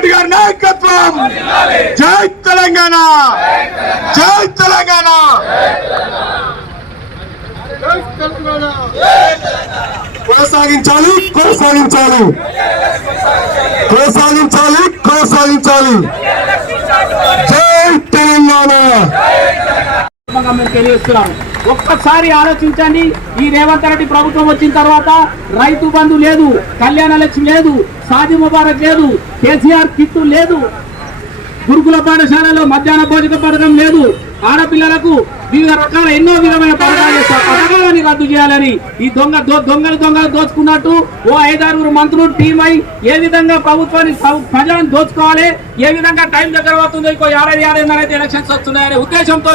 రెడ్డి గారి నాయకత్వం. జై తెలంగాణ, జై తెలంగాణ. కొనసాగించాలి, కొనసాగించాలి, కొనసాగించాలి, కొనసాగించాలి. జై తెలంగాణ. తెలియజేస్తున్నాను. ఒక్కసారి ఆలోచించండి. ఈ రేవంత్ రెడ్డి ప్రభుత్వం వచ్చిన తర్వాత రైతు బంధు లేదు, కళ్యాణ లక్ష్మి లేదు, షాదీ ముబారక్ లేదు, కేసీఆర్ కిట్టు లేదు, గురుకుల పాఠశాలలో మధ్యాహ్న భోజన పథకం లేదు, ఆడపిల్లలకు వివిధ రకాల ఎన్నో విధమైన పథకాలని రద్దు చేయాలని ఈ దొంగలు దోచుకున్నట్టు ఓ 5-6 మంత్రులు టీం అయి ఏ విధంగా ప్రభుత్వాన్ని ప్రజలను దోచుకోవాలి, ఏ విధంగా టైం దగ్గర అవుతుందో ఇంకో 50 ఎలక్షన్స్ వస్తున్నాయనే ఉద్దేశంతో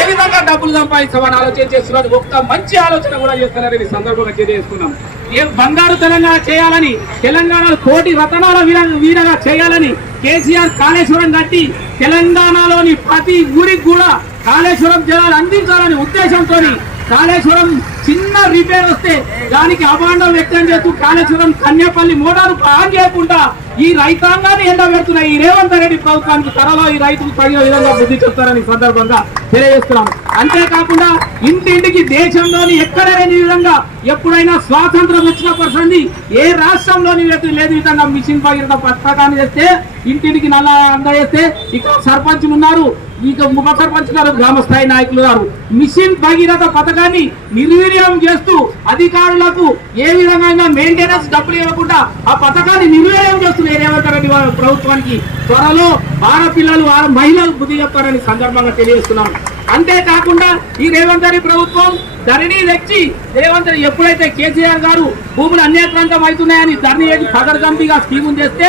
ఏ విధంగా డబ్బులు సంపాదిస్తామని ఆలోచన చేస్తున్నారు. ఒక్క మంచి ఆలోచన కూడా చేస్తున్నారని ఈ సందర్భంగా తెలియజేసుకున్నాం. బంగారు తెలంగాణ చేయాలని, తెలంగాణలో కోటి రతనాల వీరగా చేయాలని కేసీఆర్ కాళేశ్వరం కట్టి తెలంగాణలోని ప్రతి ఊరికి కూడా కాళేశ్వరం జలాలు అందించాలని ఉద్దేశంతో కాళేశ్వరం చిన్న రిపేర్ వస్తే దానికి అభాండం వ్యక్తం చేస్తూ కాళేశ్వరం కన్యాపల్లి మోటారు ఆన్ చేయకుండా ఈ రైతాంగాన్ని ఎండబెడుతున్న ఈ రేవంత్ రెడ్డి ప్రభుత్వానికి త్వరలో ఈ రైతులు తగిన విధంగా బుద్ధి చెప్తారని సందర్భంగా తెలియజేస్తున్నాం. అంతేకాకుండా ఇంటింటికి దేశంలోని ఎక్కడ లేని విధంగా ఎప్పుడైనా స్వాతంత్రం వచ్చినప్పటి ఏ రాష్ట్రంలోని లేదు విధంగా మిషన్ భగీరథ పథకాన్ని చేస్తే ఇంటింటికి నల్ల అందజేస్తే ఇక్కడ సర్పంచులు ఉన్నారు, ఇక ఉప సర్పంచ్ గారు, గ్రామ స్థాయి నాయకులు గారు మిషన్ భగీరథ పథకాన్ని నిర్వీర్యం చేస్తూ అధికారులకు ఏ విధంగా మెయింటెనెన్స్ డబ్బులు ఇవ్వకుండా ఆ పథకాన్ని నిర్వీర్యం చేస్తున్న రేవంత్ రెడ్డి ప్రభుత్వానికి త్వరలో ఆడపిల్లలు మహిళలు బుద్ధి చెప్తారని సందర్భంగా తెలియజేస్తున్నాం. అంతేకాకుండా ఈ రేవంత్ రెడ్డి ప్రభుత్వం ధరణి తెచ్చి రేవంత్ రెడ్డి ఎప్పుడైతే కేసీఆర్ గారు భూములు అన్యాక్రాంతం అవుతున్నాయని ధరణి చేసి పగడగంపిగా స్కీమ్ చేస్తే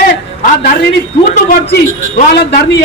ఆ ధరణిని తూట్లు పరిచి వాళ్ళ ధరణి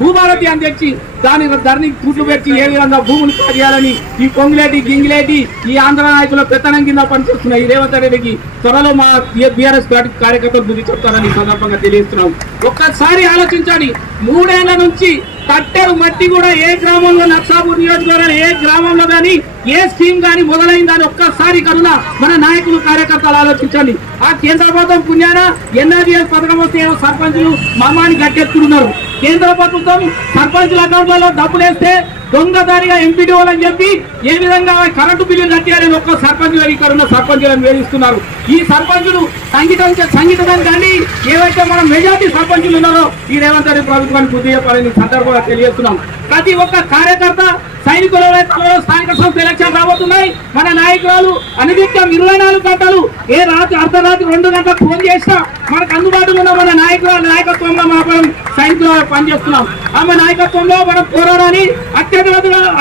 భూభారతి అని తెచ్చి దాని ధరణి తూట్లు పెట్టి ఏ విధంగా భూములు చేయాలని ఈ పొంగిలేటి గింగిలేటి ఈ ఆంధ్ర నాయకుల పెత్తనం కింద పనిచేస్తున్న ఈ రేవంత్ రెడ్డికి త్వరలో మా బీఆర్ఎస్ కార్యకర్తలు బుద్ధి చెప్తారని సందర్భంగా తెలియజేస్తున్నాం. ఒక్కసారి ఆలోచించండి. 3 ఏళ్ల నుంచి కట్టెలు మట్టి కూడా ఏ గ్రామంలో నర్సాపూర్ నియోజకవర్గం ఏ గ్రామంలో కానీ ఏ స్కీమ్ కానీ మొదలైందని ఒక్కసారి కరుణ మన నాయకులు కార్యకర్తలు ఆలోచించండి. ఆ కేంద్ర ప్రభుత్వం పుణ్యాన ఎన్ఆర్జీఎస్ పథకం వస్తే సర్పంచులు మమ్మాని గట్టెత్తున్నారు. కేంద్ర ప్రభుత్వం సర్పంచుల అకౌంట్లలో డబ్బులు వేస్తే దొంగదారిగా ఎంపీడీఓలని చెప్పి ఏ విధంగా కరెంటు బిల్లులు కట్టారని ఒక్క సర్పంచులు ఇక్కడ ఉన్న సర్పంచులను వేధిస్తున్నారు. ఈ సర్పంచులు సంగీతం కానీ ఏవైతే మనం మెజార్టీ సర్పంచులు ఉన్నారో ఈ రేవంత్ రెడ్డి ప్రభుత్వానికి బుద్ధి చెప్పాలని సందర్భంగా తెలియజేస్తున్నాం. ప్రతి ఒక్క కార్యకర్త సైనికుల స్థానిక సంస్థ ఎలక్షన్ రాబోతున్నాయి. మన నాయకురాలు అనిత్యం 24 గంటలు ఏ రాత్రి అర్ధరాత్రి 2 గంటలకు ఫోన్ చేసినా మనకు అందుబాటులో ఉన్న మన నాయకురాల నాయకత్వంలో మనం సైనికులు పనిచేస్తున్నాం. ఆమె నాయకత్వంలో మనం పోరాడాన్ని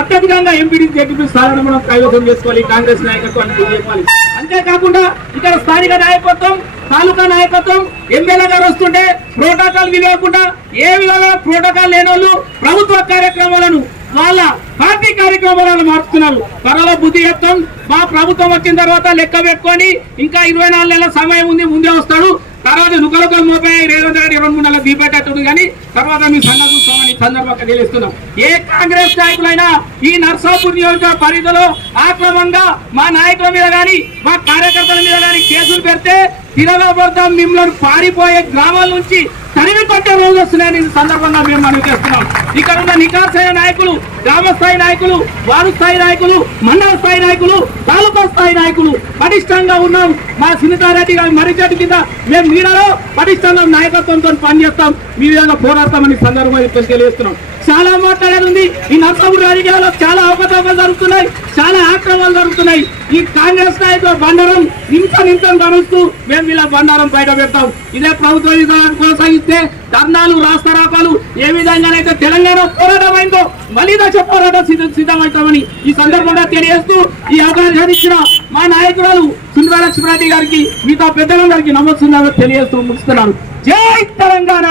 అత్యధికంగా ఎంపీడీ జడ్పీ స్థానాన్ని మనం కైవసం చేసుకోవాలి. కాంగ్రెస్ నాయకత్వాన్ని చెప్పాలి. అంతేకాకుండా ఇక్కడ స్థానిక నాయకత్వం, తాలూకా నాయకత్వం, ఎమ్మెల్యే గారు వస్తుంటే ప్రోటోకాల్ విలువకుండా ఏ విధంగా ప్రోటోకాల్ లేని వాళ్ళు ప్రభుత్వ కార్యక్రమాలను వాళ్ళ పార్టీ కార్యక్రమాలను మార్చుతున్నారు. త్వరలో బుద్ధి చెప్తాం. మా ప్రభుత్వం వచ్చిన తర్వాత లెక్క పెట్టుకొని ఇంకా 24 నెలల సమయం ఉంది, ముందే వస్తాడు. తర్వాత నుకలుకలు మోపే రేవంత్ రెడ్డి 2-3 నెలలు దీపెట్టేట్టు కానీ తర్వాత మీ సంగతి చూస్తామని సందర్భంగా తెలియజేస్తున్నాం. ఏ కాంగ్రెస్ నాయకులైనా ఈ నర్సాపూర్ నియోజక పరిధిలో ఆక్రమంగా మా నాయకుల మీద కానీ మా కార్యకర్తల మీద కానీ కేసులు పెడితే తిరగబడతాం, మిమ్మల్ని పారిపోయే గ్రామాల నుంచి తరిమి కొట్టే రోజు వస్తున్నాయని సందర్భంగా మేము మనవి చేస్తున్నాం. ఇక్కడ ఉన్న నికాసైన నాయకులు, గ్రామ స్థాయి నాయకులు, వార్డు స్థాయి నాయకులు, మండల స్థాయి నాయకులు, తాలూకా స్థాయి నాయకులు పటిష్టంగా ఉన్నాం. మా సునీతారెడ్డి గారి మరిచెట్టు కింద మేము మీడలో పటిష్టంగా నాయకత్వంతో పనిచేస్తాం, మీ విధంగా పోరాడతామని సందర్భంగా తెలియజేస్తున్నాం. చాలా మాట్లాడేది. ఈ నర్సాపూర్ రాజకీయాల్లో చాలా అవకతవకలు జరుగుతున్నాయి, చాలా ఆక్రమణలు జరుగుతున్నాయి. ఈ కాంగ్రెస్ నాయకుల బండారం నిమిషం గమనిస్తూ మేము వీళ్ళ బండారం బయట పెడతాం. ఇదే ప్రభుత్వ విధానాన్ని కొనసాగిస్తే ధర్నాలు, రాస్తారోకాలు ఏ విధంగానైతే తెలంగాణ పోరాటమైందో మళ్ళీ దశ పోరాటం సిద్ధమవుతామని ఈ సందర్భంగా తెలియజేస్తూ ఈ అవకాశాన్ని ఇచ్చిన మా నాయకురాలు సునీతా లక్ష్మీరెడ్డి గారికి, మిగతా పెద్దలందరికీ నమస్కారం తెలియజేస్తూ ముగిస్తున్నాను. జై తెలంగాణ.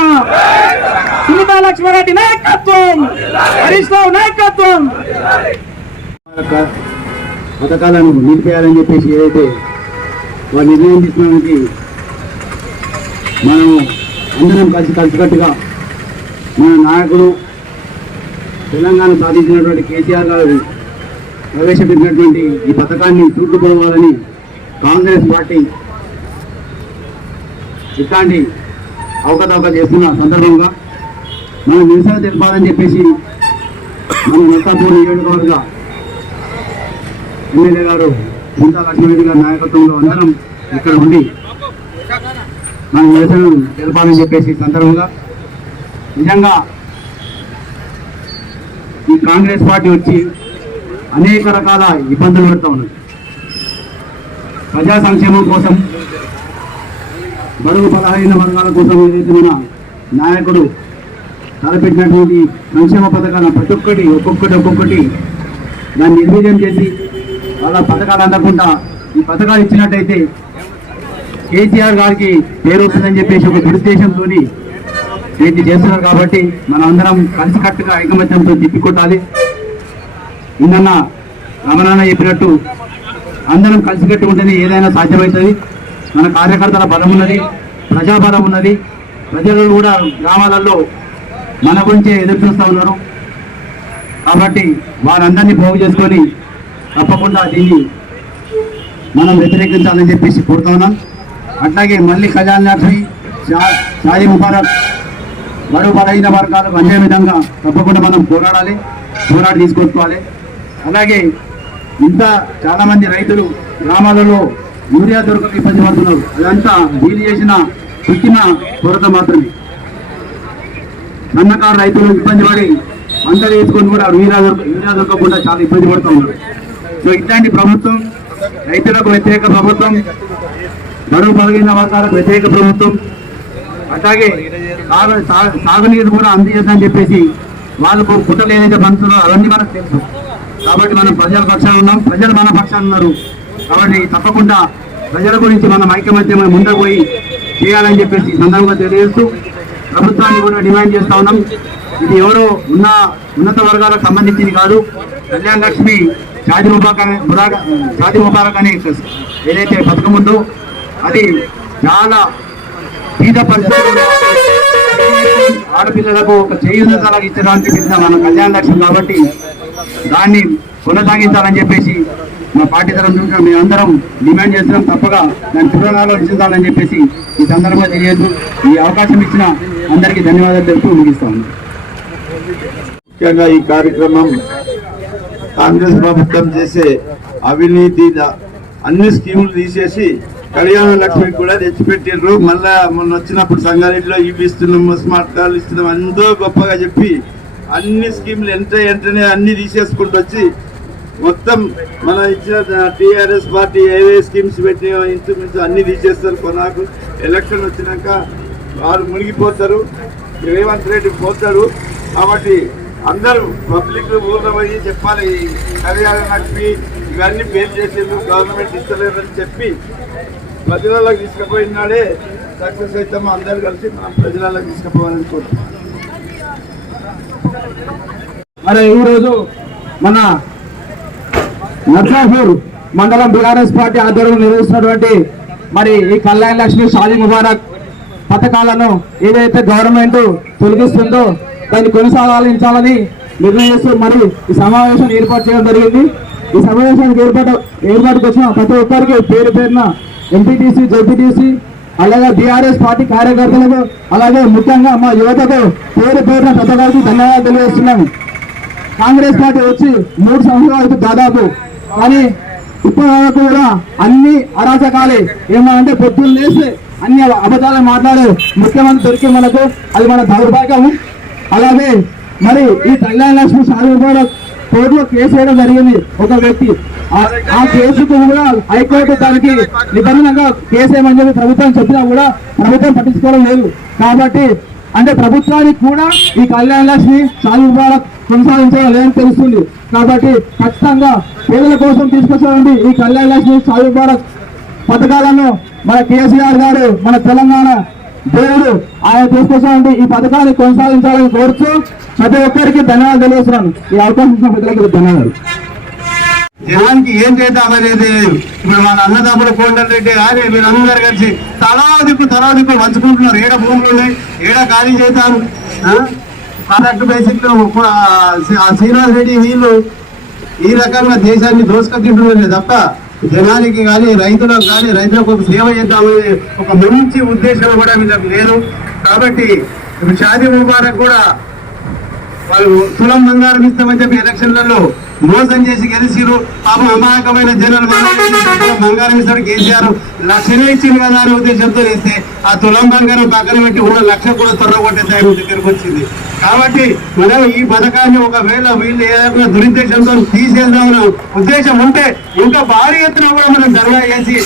సునీతా లక్ష్మీరెడ్డి నాయకత్వం, హరీష్ రావు నాయకత్వం. పథకాలను నిలిపేయాలని చెప్పేసి ఏదైతే వారు నిర్ణయం తీసుకున్నానికి మనం అందరం కలిసికట్టుగా మన నాయకులు తెలంగాణ సాధించినటువంటి కేసీఆర్ గారు ప్రవేశపెట్టినటువంటి ఈ పథకాన్ని చూపుకోవాలని కాంగ్రెస్ పార్టీ ఇట్లాంటి అవకతవక చేస్తున్న సందర్భంగా మనం నిరసన తెలపాలని చెప్పేసి మన నర్సాపూర్ నియోజకవర్గ ఎమ్మెల్యే గారు చింతా లక్ష్మీరెడ్డి గారి నాయకత్వంలో అందరం ఇక్కడ ఉండి మన నిరసన తెలపాలని చెప్పేసి సందర్భంగా నిజంగా ఈ కాంగ్రెస్ పార్టీ వచ్చి అనేక రకాల ఇబ్బందులు పడుతూ ఉన్నది. ప్రజా సంక్షేమం కోసం, బడుగు బలహీన వర్గాల కోసం ఏదైతే మన నాయకుడు తలపెట్టినటువంటి సంక్షేమ పథకాలను ప్రతి ఒక్కొక్కటి దాన్ని నిర్వీర్యం చేసి వాళ్ళ పథకాలు అందకుండా ఈ పథకాలు ఇచ్చినట్టయితే కేసీఆర్ గారికి పేరు వస్తుందని చెప్పేసి ఒక దురుద్దేశంతో ఏంటి చేస్తున్నారు. కాబట్టి మనం అందరం కలిసికట్టుగా ఐకమత్యంతో తిప్పికొట్టాలి. నిన్న రమణాన్న చెప్పినట్టు అందరం కలిసికట్టు ఉంటేనే ఏదైనా సాధ్యమవుతుంది. మన కార్యకర్తల బలం ఉన్నది, ప్రజాబలం ఉన్నది. ప్రజలు కూడా గ్రామాలలో మన గురించే ఎదురు చూస్తూ ఉన్నారు. కాబట్టి వారందరినీ పోగు చేసుకొని తప్పకుండా దీన్ని మనం వ్యతిరేకించాలని చెప్పేసి కోరుతా ఉన్నాం. అట్లాగే మళ్ళీ కళ్యాణ లక్ష్మి, షాదీ ముబారక్, బడుగు బలహీన వర్గాలకు అందే విధంగా తప్పకుండా మనం పోరాడి తీసుకొచ్చుకోవాలి. అలాగే ఇంకా చాలా మంది రైతులు గ్రామాలలో యూరియా దొరకక ఇబ్బంది పడుతున్నారు. అదంతా వీలు చేసిన పుట్టిన కొరత మాత్రమే. సన్నకారు రైతులు ఇబ్బంది పడి పంటలు వేసుకొని కూడా యూరియా దొరకకుండా చాలా ఇబ్బంది పడుతూ ఉన్నారు. సో ఇట్లాంటి ప్రభుత్వం, రైతులకు వ్యతిరేక ప్రభుత్వం, బడుగు బలహీన వర్గాలకు వ్యతిరేక ప్రభుత్వం, అట్లాగే సాగునీరు కూడా అందించదని చెప్పేసి వాళ్ళకు కుట్రలు ఏదైతే పంచుతున్నారో అవన్నీ మనకు తెలుసు. కాబట్టి మనం ప్రజల పక్షాన ఉన్నాం, ప్రజలు మన పక్షాన ఉన్నారు. కాబట్టి తప్పకుండా ప్రజల గురించి మనం ఐకమత్యమైన ముందుకు పోయి చేయాలని చెప్పేసి సందర్భంగా తెలియజేస్తూ ప్రభుత్వాన్ని కూడా డిమాండ్ చేస్తా ఉన్నాం. ఇది ఎవరో ఉన్నత వర్గాలకు సంబంధించింది కాదు. కళ్యాణ లక్ష్మి, షాదీ ముబారక్ అనే ఏదైతే పథకం ఉందో అది చాలా పేద పరిస్థితుల్లో ఆడపిల్లలకు ఒక చేయూతలాగా ఇచ్చడానికి పెట్టిన మన కళ్యాణ లక్ష్మి. కాబట్టి దాన్ని కొనసాగించాలని చెప్పేసి మా పార్టీ తరఫున మేమందరం డిమాండ్ చేస్తున్నాం. తప్పగా దాన్ని పునరాలోచించాలని చెప్పేసి ఈ సందర్భంగా తెలియదు. ఈ అవకాశం ఇచ్చిన అందరికీ ధన్యవాదాలు తెలుపుతూ ముగిస్తాము. ముఖ్యంగా ఈ కార్యక్రమం కాంగ్రెస్ ప్రభుత్వం చేసే అవినీతి అన్ని స్కీములు తీసేసి కళ్యాణ లక్ష్మి కూడా తెచ్చిపెట్టిర్రు. మళ్ళా మొన్న వచ్చినప్పుడు సంగారెడ్డిలో ఇవి ఇస్తున్నాం, స్మార్ట్ కార్డులు ఇస్తున్నాం ఎంతో గొప్పగా చెప్పి అన్ని స్కీములు వెంటనే అన్ని తీసేసుకుంటూ వచ్చి మొత్తం మన ఇచ్చిన టీఆర్ఎస్ పార్టీ ఏవే స్కీమ్స్ పెట్టినా ఇంచుమించు అన్ని తీసేస్తారు. కొనాకు ఎలక్షన్ వచ్చినాక వారు మునిగిపోతారు, రేవంత్ రెడ్డి పోతాడు. కాబట్టి అందరూ పబ్లిక్ ఊళ్ళో పోయి చెప్పాలి, కళ్యాణ లక్ష్మి ఇవన్నీ పేరు చేసేందుకు గవర్నమెంట్ ఇస్తలేదని చెప్పి ప్రజలకు తీసుకుపోయినాడే సక్సెస్ అవుతాము. అందరూ కలిసి మనం ప్రజలకు తీసుకుపోవాలని కోరుతున్నాం. మరి ఈరోజు మన నర్సాపూర్ మండలం బీఆర్ఎస్ పార్టీ ఆధ్వర్యంలో నిర్వహిస్తున్నటువంటి మరి ఈ కళ్యాణ లక్ష్మి, షాదీ ముబారక్ పథకాలను ఏదైతే గవర్నమెంట్ తొలగిస్తుందో దాన్ని కొనసాగించాలని నిర్ణయిస్తూ మరి ఈ సమావేశం ఏర్పాటు చేయడం జరిగింది. ఈ సమావేశానికి ఏర్పాటుకు వచ్చిన ప్రతి ఒక్కరికి పేరు పేరున ఎంపీటీసీ, జెడ్పీటీసీ, అలాగే బీఆర్ఎస్ పార్టీ కార్యకర్తలకు, అలాగే ముఖ్యంగా మా యువతకు పేరు పేరున ప్రతి ఒక్కరికి ధన్యవాదాలు తెలియజేస్తున్నాము. కాంగ్రెస్ పార్టీ వచ్చి 3 సంవత్సరాలు అయితే దాదాపు, కానీ ఇప్పటి వరకు కూడా అన్ని అరాచకాలే. ఏమంటే పొద్దున్న లేస్తే అన్ని అబద్ధాలు మాట్లాడే ముఖ్యమంత్రి దొరికి మనకు అది మన దౌర్భాగ్యము. అలాగే మరి ఈ కళ్యాణ లక్ష్మి, షాదీ ముబారక్ కోర్టులో కేసు వేయడం జరిగింది ఒక వ్యక్తి. ఆ కేసుకు కూడా హైకోర్టు దానికి నిబంధనగా కేసు ఏమని చెప్పి ప్రభుత్వం చెప్పినా కూడా ప్రభుత్వం పట్టించుకోవడం లేదు. కాబట్టి అంటే ప్రభుత్వానికి కూడా ఈ కళ్యాణ లక్ష్మి, షాదీ ముబారక్ కొనసాగించడం లేదని తెలుస్తుంది. కాబట్టి ఖచ్చితంగా పేదల కోసం తీసుకొచ్చినటువంటి ఈ కళ్యాణ లక్ష్మి, షాదీ ముబారక్ పథకాలను మన కేసీఆర్ గారు, మన తెలంగాణ దేవుడు ఆయన తీసుకొచ్చినటువంటి ఈ పథకాన్ని కొనసాగించాలని కోరుతూ ప్రతి ఒక్కరికి ధన్యవాదాలు తెలియజేస్తున్నాను. ఈ అవకాశం ఇచ్చిన ప్రజలకు ధన్యవాదాలు. జనానికి ఏం చేద్దామనేది ఇప్పుడు మన అన్నదమ్ముల కోండల్ రెడ్డి కానీ మీరందరూ కలిసి తలా దిక్కు పంచుకుంటున్నారు. ఏడ భూములు ఉన్నాయి, ఏడ ఖాళీ చేశారు. కరెక్ట్ బేసిక్ శ్రీనివాస్ రెడ్డి వీళ్ళు ఈ రకంగా దేశాన్ని దోసుక తింటున్నారు తప్ప జనానికి కానీ రైతులకు కానీ రైతులకు ఒక సేవ చేద్దామనే ఒక మంచి ఉద్దేశం కూడా వీళ్ళకి లేదు. కాబట్టి షాదీ ముబారక్ కూడా వాళ్ళు తులం బంగారం ఇస్తామని చెప్పి ఎలక్షన్లలో మోసం చేసి గెలిచిరు. పాపం అమాయకమైన జనాలు బంగారం ఇస్తాడు కేసీఆర్ లక్షలే ఇచ్చింది కదా అనే ఉద్దేశంతో ఇస్తే ఆ తులం బంగారం పక్కన పెట్టి కూడా లక్ష కూడా తొర్రగొట్టే టైం దగ్గరకు వచ్చింది. కాబట్టి మనం ఈ పథకాన్ని ఒకవేళ వీళ్ళు ఏదైనా దురుద్దేశంతో తీసేద్దామన్న ఉద్దేశం ఉంటే ఇంకా భారీ ఎత్తున కూడా మనం ధర్నా చేసి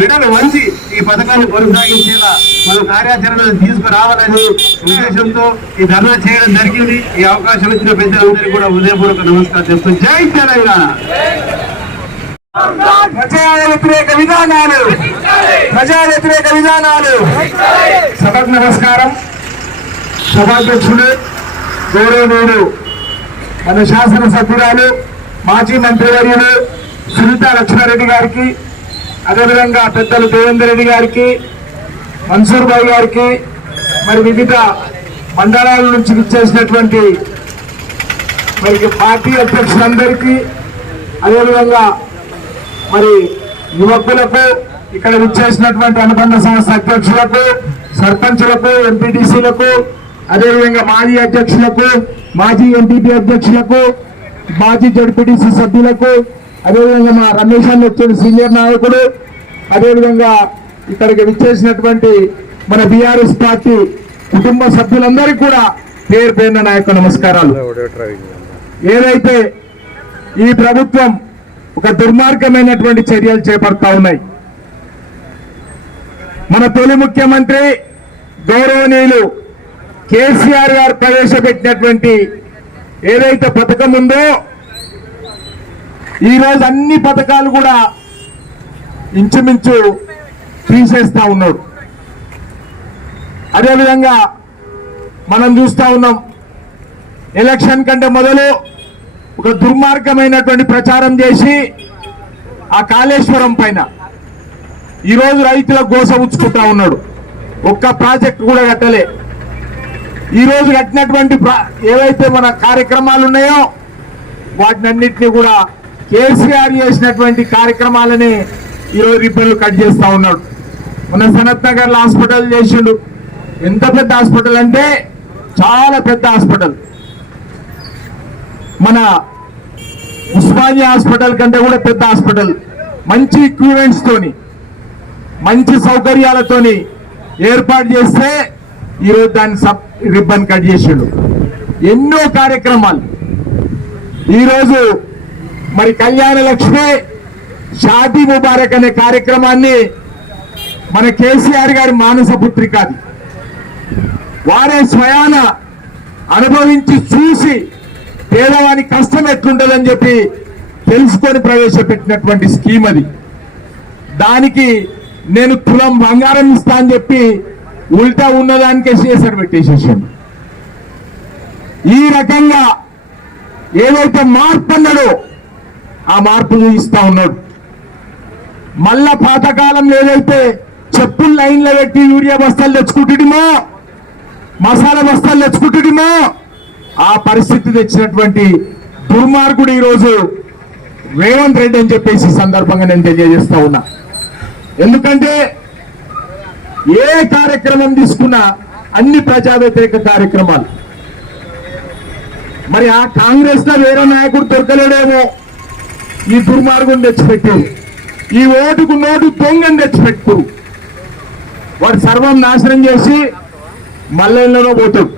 మెడలు వంచి ఈ పథకాన్ని కొనసాగించేలా మన కార్యాచరణ తీసుకురావాలని ఉద్దేశంతో ఈ ధర్నా చేయడం జరిగింది. ఈ అవకాశం ఇచ్చిన పెద్దలందరికీ కూడా ఉదయపూర్వక నమస్కారం చెప్తూ జై తెలంగాణ. ప్రజా వ్యతిరేక విధానాలు సభకు నమస్కారం. సభాధ్యక్షుడు గౌరవనీయుడు మన శాసనసభ్యురాలు మాజీ మంత్రివర్యులు సునీతా లక్ష్మారెడ్డి గారికి, అదేవిధంగా పెద్దలు దేవేందర్ రెడ్డి గారికి, మన్సూర్ భాయ్ గారికి, మరి వివిధ మండలాల నుంచి విచ్చేసినటువంటి మరి పార్టీ అధ్యక్షులందరికీ, అదేవిధంగా మరి యువకులకు, ఇక్కడ విచ్చేసినటువంటి అనుబంధ సంస్థ అధ్యక్షులకు, సర్పంచులకు, ఎంపీటీసీలకు, అదేవిధంగా మాజీ అధ్యక్షులకు, మాజీ ఎంపీపీ అధ్యక్షులకు, మాజీ జడ్పీటీసీ సభ్యులకు, అదేవిధంగా మా రమేష్ అన్న వచ్చిన సీనియర్ నాయకుడు, అదేవిధంగా ఇక్కడికి విచ్చేసినటువంటి మన బీఆర్ఎస్ పార్టీ కుటుంబ సభ్యులందరికీ కూడా పేరు పేరున నా యొక్క నమస్కారాలు. ఏదైతే ఈ ప్రభుత్వం ఒక దుర్మార్గమైనటువంటి చర్యలు చేపడతా ఉన్నాయి, మన తొలి ముఖ్యమంత్రి గౌరవనీయులు కేసీఆర్ గారు ప్రవేశపెట్టినటువంటి ఏదైతే పథకం ఉందో ఈరోజు అన్ని పథకాలు కూడా ఇంచుమించు తీసేస్తా ఉన్నాడు. అదేవిధంగా మనం చూస్తా ఉన్నాం, ఎలక్షన్ కంటే మొదలు ఒక దుర్మార్గమైనటువంటి ప్రచారం చేసి ఆ కాళేశ్వరం పైన ఈరోజు రైతుల గోస ఉచ్చుకుంటా ఉన్నాడు. ఒక్క ప్రాజెక్ట్ కూడా కట్టలే. ఈరోజు కట్టినటువంటి ఏవైతే మన కార్యక్రమాలు ఉన్నాయో వాటినన్నింటినీ కూడా కేసీఆర్ చేసినటువంటి కార్యక్రమాలని ఈరోజు రిబ్బన్లు కట్ చేస్తా ఉన్నాడు. మన సనత్ నగర్ లో హాస్పిటల్ చేసిండు. ఎంత పెద్ద హాస్పిటల్ అంటే చాలా పెద్ద హాస్పిటల్. మన ఉస్మానియా హాస్పిటల్ కంటే కూడా పెద్ద హాస్పిటల్. మంచి ఎక్విప్మెంట్స్ తోని, మంచి సౌకర్యాలతోని ఏర్పాటు చేస్తే ఈరోజు దాన్ని రిబ్బన్ కట్ చేసిండు. ఎన్నో కార్యక్రమాలు ఈరోజు మరి కళ్యాణ లక్ష్మి, షాదీ ముబారక్ అనే కార్యక్రమాన్ని మన కేసీఆర్ గారి మానస పుత్రిక అది. వారే స్వయాన అనుభవించి చూసి పేదవాని కష్టం ఎట్లుంటుందని చెప్పి తెలుసుకొని ప్రవేశపెట్టినటువంటి స్కీమ్ అది. దానికి నేను తులం బంగారం ఇస్తా అని చెప్పి ఉల్టా ఉన్నదానికే చేసాడు పెట్టేసేసాడు. ఈ రకంగా ఏదైతే మార్పు అన్నాడో ఆ మార్పు చూపిస్తా ఉన్నాడు. మళ్ళా పాతకాలంలో ఏదైతే చెప్పులు లైన్లో పెట్టి యూరియా బస్తాలు తెచ్చుకుంటుమో, మసాలా బస్తాలు తెచ్చుకుంటుమో ఆ పరిస్థితి తెచ్చినటువంటి దుర్మార్గుడు ఈరోజు రేవంత్ రెడ్డి అని చెప్పేసి సందర్భంగా నేను తెలియజేస్తా ఉన్నా. ఎందుకంటే ఏ కార్యక్రమం తీసుకున్నా అన్ని ప్రజా వ్యతిరేక కార్యక్రమాలు. మరి ఆ కాంగ్రెస్ లో వేరే నాయకుడు దొరకలేడేమో ఈ దుర్మార్గం తెచ్చిపెట్టారు. ఈ ఓటుకు నోటు దొంగని తెచ్చిపెట్టుకురు. వాడు సర్వం నాశనం చేసి మల్లెల్లో పోతాడు.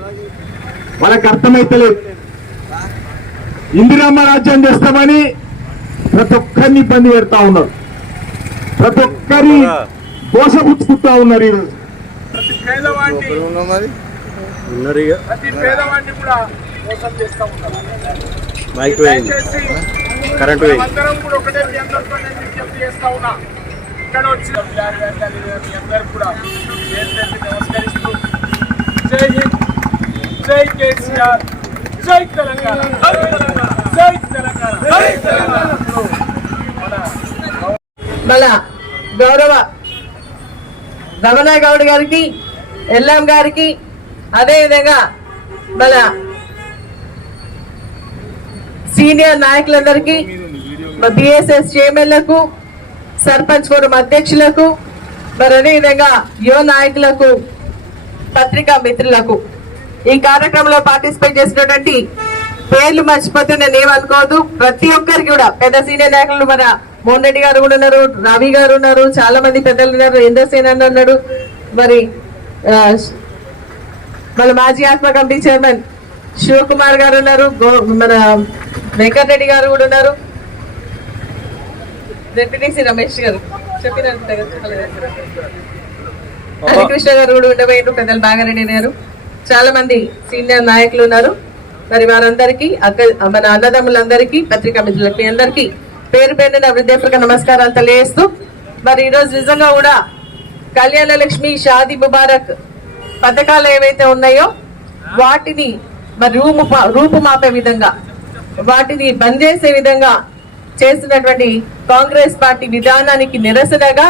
వాళ్ళకి అర్థమైతలేదు. ఇందిరమ్మ రాజ్యం చేస్తామని ప్రతి ఒక్కరిని ఇబ్బంది పెడతా ఉన్నారు. ప్రతి ఒక్కరి దోషపుచ్చుకుంటా ఉన్నారు. ఈరోజు ప్రతి పేదవాడిని కూడా మోసం చేస్తా ఉన్నారు. అందరం కూడా ఒకటే విజ్ఞప్తి చేస్తా ఉన్నా. ఇక్కడ వచ్చిన అందరూ కూడా నమస్కరిస్తూ జై హింద్, జై కేసీఆర్, జై తెలంగాణ, జై తెలంగాణ, జై తెలంగాణ. మన గౌరవ రమణ గౌడ్ గారికి, ఎల్ఎం గారికి, అదేవిధంగా మన సీనియర్ నాయకులందరికీ బిఎస్ఎస్ చైర్మన్లకు, సర్పంచ్ ఫోరం అధ్యక్షులకు, మరి అదేవిధంగా యువ నాయకులకు, పత్రికా మిత్రులకు, ఈ కార్యక్రమంలో పార్టిసిపేట్ చేసినటువంటి పేర్లు మర్చిపోతే నేను ఏమనుకోదు. ప్రతి ఒక్కరికి కూడా పెద్ద సీనియర్ నాయకులు మన మోహన్ రెడ్డి గారు కూడా ఉన్నారు, రవి గారు ఉన్నారు, చాలా మంది పెద్దలు ఉన్నారు, ఇంద్రసేన్ అన్న ఉన్నాడు, మరి మన మాజీ ఆత్మ కమిటీ చైర్మన్ శివకుమార్ గారు ఉన్నారు, మన వెంకటరెడ్డి గారు కూడా ఉన్నారు, జెడ్పీటీసీ రమేష్ గారు హరికృష్ణ గారు కూడా ఉండబోయారు, పెద్దలు బాగారెడ్డి గారు, చాలా మంది సీనియర్ నాయకులు ఉన్నారు. మరి వారందరికీ మన అన్నదమ్ములందరికీ, పత్రికా మిత్రులకి అందరికీ పేరు పేరున హృదయపూర్వక నమస్కారాలు తెలియజేస్తూ, మరి ఈరోజు నిజంగా కూడా కళ్యాణ లక్ష్మి, షాదీ ముబారక్ పథకాలు ఏవైతే ఉన్నాయో వాటిని మరి రూపుమాపే విధంగా, వాటిని బంద్ చేసే విధంగా చేస్తున్నటువంటి కాంగ్రెస్ పార్టీ విధానానికి నిరసనగా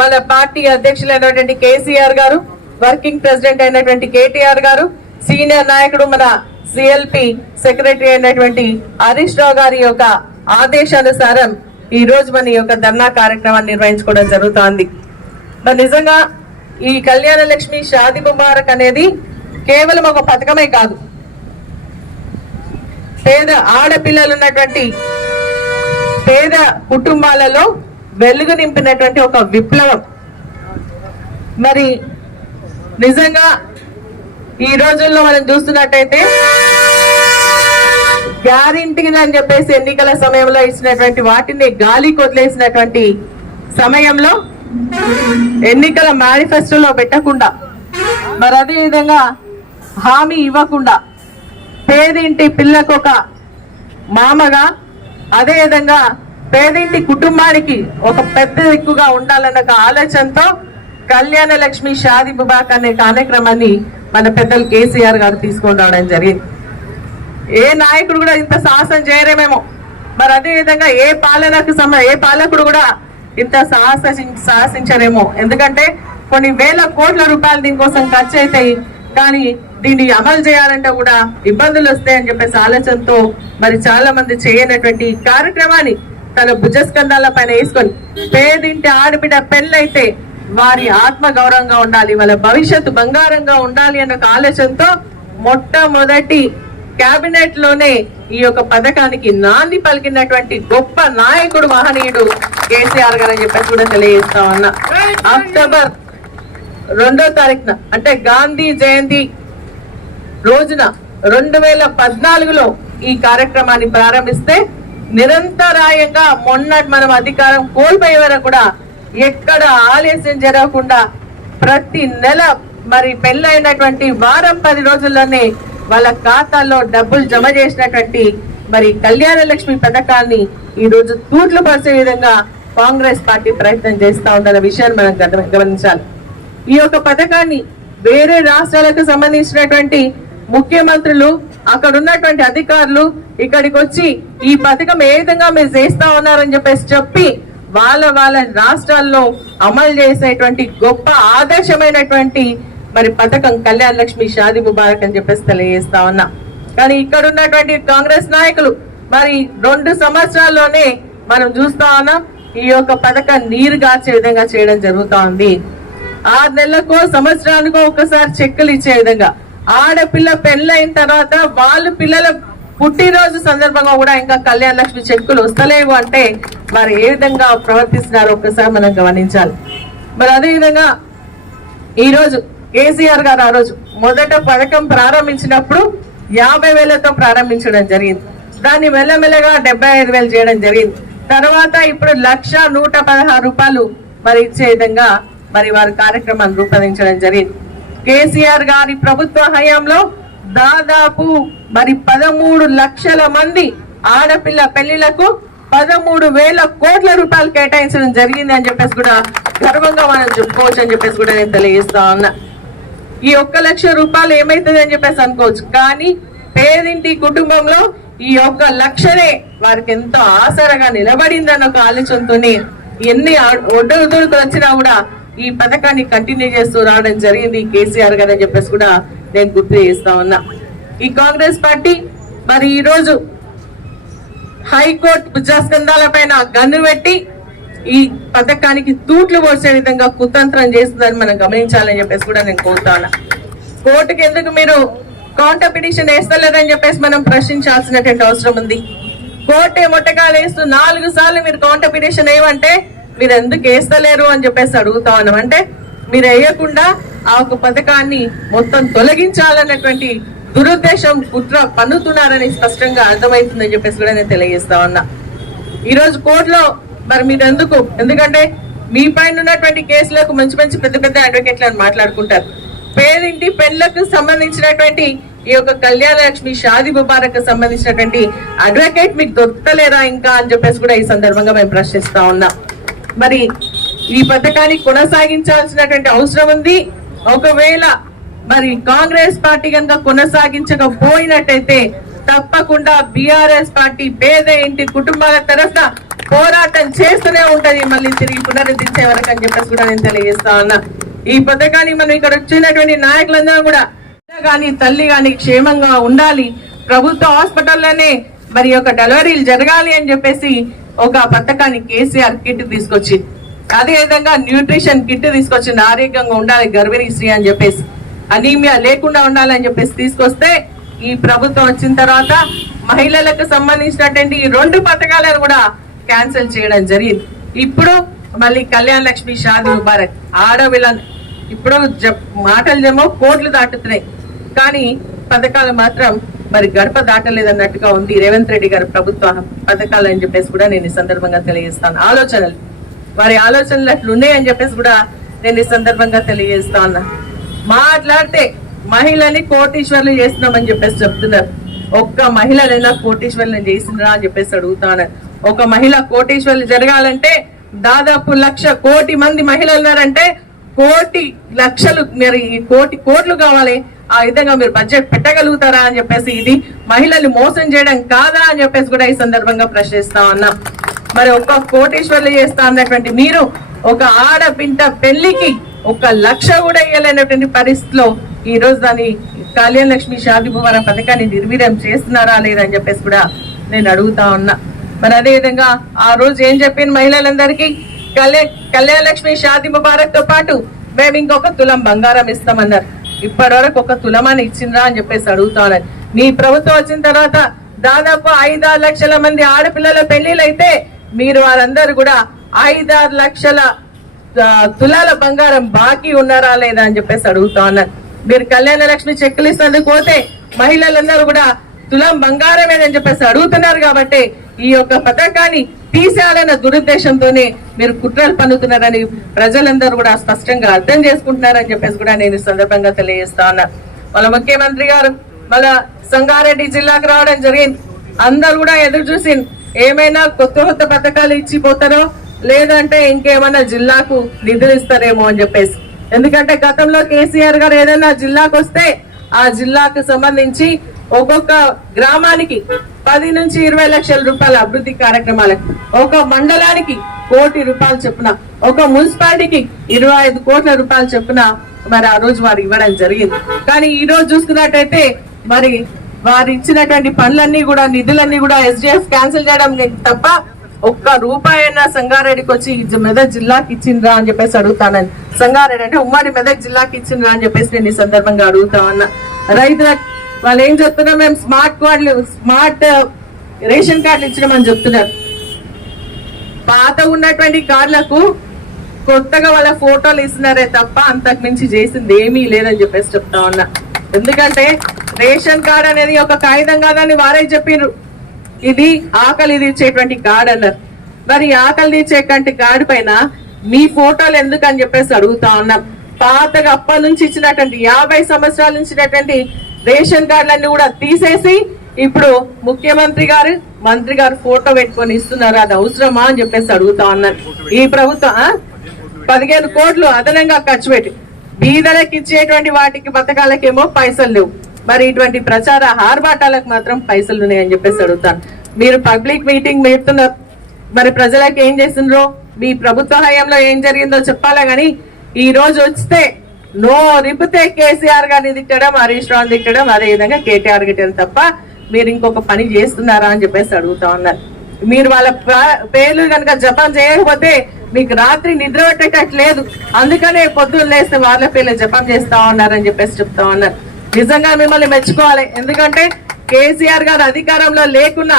మన పార్టీ అధ్యక్షులైనటువంటి కేసీఆర్ గారు, వర్కింగ్ ప్రెసిడెంట్ అయినటువంటి కేటీఆర్ గారు, సీనియర్ నాయకుడు మన సిఎల్పి సెక్రటరీ అయినటువంటి హరీష్ రావు గారి యొక్క ఆదేశానుసారం ఈ రోజు మన యొక్క ధర్నా కార్యక్రమాన్ని నిర్వహించుకోవడం జరుగుతోంది. మరి నిజంగా ఈ కళ్యాణ లక్ష్మి, షాదీ ముబారక్ అనేది కేవలం ఒక పథకమే కాదు, పేద ఆడపిల్లలు ఉన్నటువంటి పేద కుటుంబాలలో వెలుగు నింపినటువంటి ఒక విప్లవం. మరి నిజంగా ఈ రోజుల్లో మనం చూస్తున్నట్టయితే గ్యారెంటీ అని చెప్పేసి ఎన్నికల సమయంలో ఇచ్చినటువంటి వాటిని గాలి కొదిలేసినటువంటి సమయంలో ఎన్నికల మేనిఫెస్టోలో పెట్టకుండా, మరి అదే విధంగా హామీ ఇవ్వకుండా పేదింటి పిల్లకు ఒక మామగా, అదే విధంగా పేదింటి కుటుంబానికి ఒక పెద్ద దిక్కుగా ఉండాలన్న ఒక ఆలోచనతో కళ్యాణ లక్ష్మి, షాదీ ముబారక్ అనే కార్యక్రమాన్ని మన పెద్దలు కేసీఆర్ గారు తీసుకొని రావడం జరిగింది. ఏ నాయకుడు కూడా ఇంత సాహసం చేయరేమేమో, మరి అదే విధంగా ఏ పాలకుడు కూడా ఇంత సాహసించరేమో. ఎందుకంటే కొన్ని వేల కోట్ల రూపాయలు దీనికోసం ఖర్చు అవుతాయి, కానీ దీన్ని అమలు చేయాలంటే కూడా ఇబ్బందులు వస్తాయని చెప్పేసి ఆలోచనతో మరి చాలా మంది చేయనటువంటి కార్యక్రమాన్ని తన భుజస్కంధాల పైన వేసుకొని, పేదింటి ఆడబిడ్డ పెళ్ళైతే వారి ఆత్మ గౌరవంగా ఉండాలి, వాళ్ళ భవిష్యత్తు బంగారంగా ఉండాలి అన్న ఆలోచనతో మొట్టమొదటి కేబినెట్ లోనే ఈ యొక్క పథకానికి నాంది పలికినటువంటి గొప్ప నాయకుడు, మహనీయుడు కేసీఆర్ గారు అని చెప్పేసి కూడా తెలియజేస్తా ఉన్నా. అక్టోబర్ 2వ తారీఖున అంటే గాంధీ జయంతి రోజున 2014లో ఈ కార్యక్రమాన్ని ప్రారంభిస్తే నిరంతరాయంగా మనం అధికారం కోల్పోయే వరకు కూడా ఎక్కడ ఆలస్యం జరగకుండా ప్రతి నెల మరి పెళ్ళైనటువంటి వారం 10 రోజుల్లోనే వాళ్ళ ఖాతాల్లో డబ్బులు జమ చేసినటువంటి మరి కళ్యాణ లక్ష్మి పథకాన్ని ఈ రోజు తూట్లు పరిచే విధంగా కాంగ్రెస్ పార్టీ ప్రయత్నం చేస్తా ఉందన్న విషయాన్ని మనం గమనించాలి. ఈ యొక్క పథకాన్ని వేరే రాష్ట్రాలకు సంబంధించినటువంటి ముఖ్యమంత్రులు, అక్కడ ఉన్నటువంటి అధికారులు ఇక్కడికి వచ్చి ఈ పథకం ఏ విధంగా మీరు చేస్తా ఉన్నారని చెప్పి వాళ్ళ రాష్ట్రాల్లో అమలు చేసేటువంటి గొప్ప ఆదర్శమైనటువంటి మరి పథకం కళ్యాణ లక్ష్మి, షాదీ ముబారక్ అని చెప్పేసి తెలియజేస్తా ఉన్నా. కానీ ఇక్కడ ఉన్నటువంటి కాంగ్రెస్ నాయకులు మరి 2 సంవత్సరాల్లోనే మనం చూస్తా ఉన్నాం ఈ యొక్క పథకం నీరు గార్చే విధంగా చేయడం జరుగుతా ఉంది. 6 నెలలకో సంవత్సరానికో ఒకసారి చెక్కులు ఇచ్చే విధంగా, ఆడపిల్ల పెళ్ళైన తర్వాత వాళ్ళు పిల్లల పుట్టినరోజు సందర్భంగా కూడా ఇంకా కళ్యాణ లక్ష్మి చెక్కులు వస్తలేవు అంటే మరి ఏ విధంగా ప్రవర్తిస్తున్నారో ఒక్కసారి మనం గమనించాలి. మరి అదే విధంగా ఈ రోజు కేసీఆర్ గారు ఆ రోజు మొదట పథకం ప్రారంభించినప్పుడు 50,000తో ప్రారంభించడం జరిగింది. దాన్ని మెల్లమెల్లగా 75,000 చేయడం జరిగింది. తర్వాత ఇప్పుడు 1,116 రూపాయలు మరి ఇచ్చే విధంగా మరి వారి కార్యక్రమాన్ని రూపొందించడం జరిగింది. కేసీఆర్ గారి ప్రభుత్వ హయాంలో దాదాపు మరి 13 లక్షల మంది ఆడపిల్ల పెళ్లిలకు 13,000 కోట్ల రూపాయలు కేటాయించడం జరిగింది అని చెప్పేసి కూడా గర్వంగా మనం చెప్పుకోవచ్చు అని చెప్పేసి కూడా నేను తెలియజేస్తా ఉన్నా. ఈ 1 లక్ష రూపాయలు ఏమైతుంది అని చెప్పేసి అనుకోవచ్చు, కానీ పేదింటి కుటుంబంలో ఈ 1 లక్షనే వారికి ఎంతో ఆసరగా నిలబడిందన్న ఒక ఆలోచనతోనే ఎన్ని ఒడ్డుదుడుకు వచ్చినా కూడా ఈ పథకాన్ని కంటిన్యూ చేస్తూ రావడం జరిగింది కేసీఆర్ గారు అని చెప్పేసి కూడా నేను గుర్తు చేస్తా ఉన్నా. ఈ కాంగ్రెస్ పార్టీ మరి ఈ రోజు హైకోర్టు భుజస్కంధాల పైన గన్ను పెట్టి ఈ పథకానికి తూట్లు పోసే విధంగా కుతంత్రం చేస్తుందని మనం గమనించాలని చెప్పేసి కూడా నేను కోరుతాను. కోర్టుకి ఎందుకు మీరు కౌంటర్ పిటిషన్ వేస్తలేరని చెప్పేసి మనం ప్రశ్నించాల్సినటువంటి అవసరం ఉంది. కోర్టు మొట్టకాలు వేస్తూ 4 సార్లు మీరు కౌంటర్ పిటిషన్ ఏమంటే మీరు ఎందుకు వేస్తలేరు అని చెప్పేసి అడుగుతా ఉన్నాం. అంటే మీరు వేయకుండా ఆ ఒక పథకాన్ని మొత్తం తొలగించాలన్నటువంటి దురుద్దేశం కుట్ర పన్నుతున్నారని స్పష్టంగా అర్థమవుతుందని చెప్పేసి కూడా నేను తెలియజేస్తా ఉన్నా. ఈ రోజు కోర్టులో మరి మీరు ఎందుకంటే మీ పైన ఉన్నటువంటి కేసులకు మంచి పెద్ద అడ్వకేట్లను మాట్లాడుకుంటారు. పేదింటి పెళ్లకు సంబంధించినటువంటి ఈ యొక్క కళ్యాణ లక్ష్మి షాదీ ముబారక్ సంబంధించినటువంటి అడ్వకేట్ మీకు దొరకలేరా ఇంకా అని చెప్పేసి కూడా ఈ సందర్భంగా మేము ప్రశ్నిస్తా ఉన్నాం. మరి ఈ పథకాన్ని కొనసాగించాల్సినటువంటి అవసరం ఉంది. ఒకవేళ మరి కాంగ్రెస్ పార్టీ కనుక కొనసాగించకపోయినట్టయితే తప్పకుండా బీఆర్ఎస్ పార్టీ పేద ఇంటి కుటుంబాల తరఫున పోరాటం చేస్తూనే ఉంటది, మళ్ళీ తిరిగి పునరుద్ధరించే వరకు అని చెప్పేసి కూడా నేను తెలియజేస్తా ఉన్నా. ఈ పథకాన్ని మనం ఇక్కడ వచ్చినటువంటి నాయకులందరూ కూడా కానీ తల్లి కానీ క్షేమంగా ఉండాలి, ప్రభుత్వ హాస్పిటల్లోనే మరి యొక్క డెలివరీలు జరగాలి అని చెప్పేసి ఒక పథకాన్ని కేసీఆర్ కిట్ తీసుకొచ్చి, అదే విధంగా న్యూట్రిషన్ కిట్ తీసుకొచ్చింది, ఆరోగ్యంగా ఉండాలి గర్భిణీ స్త్రీ అని చెప్పేసి, అనీమియా లేకుండా ఉండాలని చెప్పేసి తీసుకొస్తే ఈ ప్రభుత్వం వచ్చిన తర్వాత మహిళలకు సంబంధించినటువంటి ఈ 2 పథకాలను కూడా క్యాన్సిల్ చేయడం జరిగింది. ఇప్పుడు మళ్ళీ కళ్యాణ లక్ష్మి షాదీ ముబారక్ ఆడవిలను ఇప్పుడు మాటలేమో కోట్లు దాటుతున్నాయి, కానీ పథకాలు మాత్రం మరి గడప దాటలేదన్నట్టుగా ఉంది రేవంత్ రెడ్డి గారి ప్రభుత్వ పథకాలు అని చెప్పేసి కూడా నేను ఈ సందర్భంగా తెలియజేస్తాను. వారి ఆలోచనలు అట్లున్నాయని చెప్పేసి కూడా నేను ఈ సందర్భంగా తెలియజేస్తా ఉన్నా. మాట్లాడితే మహిళని కోటీశ్వర్లు చేస్తున్నామని చెప్పేసి చెప్తున్నారు. ఒక్క మహిళనైనా కోటీశ్వర్లను చేసినరా అని చెప్పేసి అడుగుతాను. ఒక మహిళ కోటీశ్వర్లు జరగాలంటే దాదాపు 1,00,000 కోటి మంది మహిళలు ఉన్నారంటే కోటి లక్షలు మరి కోట్లు కావాలి. ఆ విధంగా మీరు బడ్జెట్ పెట్టగలుగుతారా అని చెప్పేసి ఇది మహిళలు మోసం చేయడం కాదా అని చెప్పేసి కూడా ఈ సందర్భంగా ప్రశ్నిస్తా ఉన్నాం. మరి ఒక్క కోటీశ్వర్లు చేస్తా అన్నటువంటి మీరు ఒక ఆడబిడ్డ పెళ్లికి 1,00,000 కూడా ఇవ్వలేనటువంటి పరిస్థితిలో ఈ రోజు దాని కళ్యాణ లక్ష్మి షాదీ ముబారక్ పథకాన్ని నిర్వీర్యం చేస్తున్నారా లేదని చెప్పేసి కూడా నేను అడుగుతా ఉన్నా. మరి అదే విధంగా ఆ రోజు ఏం చెప్పిన మహిళలందరికీ కళ్యాణ లక్ష్మి షాదీ ముబారక్ తో పాటు మేము ఇంకొక తులం బంగారం ఇస్తామన్నారు. ఇప్పటి వరకు 1 తులమాన్ని ఇచ్చిండ్రా అని చెప్పేసి అడుగుతాను. మీ ప్రభుత్వం వచ్చిన తర్వాత దాదాపు 5-6 లక్షల మంది ఆడపిల్లల పెళ్లిళ్ళు అయితే మీరు వారందరూ కూడా 5-6 లక్షల తులాల బంగారం బాకీ ఉన్నారా లేదా అని చెప్పేసి అడుగుతా ఉన్నారు. మీరు కళ్యాణ లక్ష్మి చెక్కులు ఇస్తేందుకు పోతే మహిళలందరూ కూడా తులం బంగారమేనని చెప్పేసి అడుగుతున్నారు. కాబట్టి ఈ యొక్క పథకాన్ని తీసేయాలన్న దురుద్దేశంతోనే మీరు కుట్రలు పన్నుతున్నారని ప్రజలందరూ కూడా స్పష్టంగా అర్థం చేసుకుంటున్నారని చెప్పేసి కూడా నేను ఈ సందర్భంగా తెలియజేస్తా ఉన్నా. వాళ్ళ ముఖ్యమంత్రి గారు మళ్ళా సంగారెడ్డి జిల్లాకు రావడం జరిగింది. అందరు కూడా ఎదురు చూసి ఏమైనా కొత్త పథకాలు ఇచ్చిపోతారో లేదంటే ఇంకేమైనా జిల్లాకు నిధులు ఇస్తారేమో అని చెప్పేసి. ఎందుకంటే గతంలో కేసీఆర్ గారు ఏదైనా జిల్లాకు వస్తే ఆ జిల్లాకు సంబంధించి ఒక్కొక్క గ్రామానికి 10 నుంచి 20 లక్షల రూపాయల అభివృద్ధి కార్యక్రమాలకు, ఒక మండలానికి 1 కోటి రూపాయలు చొప్పున, ఒక మున్సిపాలిటీకి 25 కోట్ల రూపాయలు చొప్పున మరి ఆ రోజు వారు ఇవ్వడం జరిగింది. కానీ ఈ రోజు చూసుకున్నట్టయితే మరి వారు ఇచ్చినటువంటి పనులన్నీ కూడా నిధులన్నీ కూడా ఎస్డిఎఫ్ క్యాన్సిల్ చేయడం తప్ప 1 రూపాయి అయినా సంగారెడ్డికి వచ్చి మెదక్ జిల్లాకి ఇచ్చిండ్రా అని చెప్పేసి అడుగుతానని. సంగారెడ్డి అంటే ఉమ్మడి మెదక్ జిల్లాకి ఇచ్చిండ్రా అని చెప్పేసి నేను ఈ సందర్భంగా అడుగుతా ఉన్నా. రైతులకు వాళ్ళు ఏం చెప్తున్నా, మేము స్మార్ట్ రేషన్ కార్డులు ఇచ్చినామని చెప్తున్నారు. పాత ఉన్నటువంటి కార్డులకు కొత్తగా వాళ్ళ ఫోటోలు ఇస్తున్నారే తప్ప అంతకు మించి చేసింది ఏమీ లేదని చెప్పేసి చెప్తా ఉన్నా. ఎందుకంటే రేషన్ కార్డు అనేది ఒక కాగితం కాదని వారే చెప్పిర్రు. ఇది ఆకలి తీర్చేటువంటి కార్డు అన్నారు. మరి ఆకలి తీర్చేటువంటి కార్డు పైన మీ ఫోటోలు ఎందుకు అని చెప్పేసి అడుగుతా ఉన్నాం. పాతగా అప్పటి నుంచి ఇచ్చినటువంటి 50 సంవత్సరాల నుంచి ఇచ్చినటువంటి రేషన్ కార్డులన్నీ కూడా తీసేసి ఇప్పుడు ముఖ్యమంత్రి గారు మంత్రి గారు ఫోటో పెట్టుకొని ఇస్తున్నారు. అది అవసరమా అని చెప్పేసి అడుగుతా ఉన్నారు. ఈ ప్రభుత్వం 15 కోట్లు అదనంగా ఖర్చు పెట్టి బీదలకు ఇచ్చేటువంటి వాటికి పథకాలకేమో పైసలు లేవు. మరి ఇటువంటి ప్రచార ఆర్భాటాలకు మాత్రం పైసలు ఉన్నాయని చెప్పేసి అడుగుతాను. మీరు పబ్లిక్ మీటింగ్ పెడుతున్నారు, మరి ప్రజలకు ఏం చేస్తుండ్రో, మీ ప్రభుత్వ హయాంలో ఏం జరిగిందో చెప్పాలా గాని ఈ రోజు వస్తే నో రిపితే కేసీఆర్ గారిని తిట్టడం, హరీష్ రావు తిట్టడం, అదే విధంగా కేటీఆర్ తిట్టడం తప్ప మీరు ఇంకొక పని చేస్తున్నారా అని చెప్పేసి అడుగుతా ఉన్నారు. మీరు వాళ్ళ పేర్లు కనుక జపం చేయకపోతే మీకు రాత్రి నిద్ర పట్టేటట్లేదు, అందుకనే పొద్దున్న లేస్తే వాళ్ళ పేర్లు జపం చేస్తా ఉన్నారని చెప్పేసి చెప్తా ఉన్నారు. నిజంగా మిమ్మల్ని మెచ్చుకోవాలి. ఎందుకంటే కేసీఆర్ గారు అధికారంలో లేకున్నా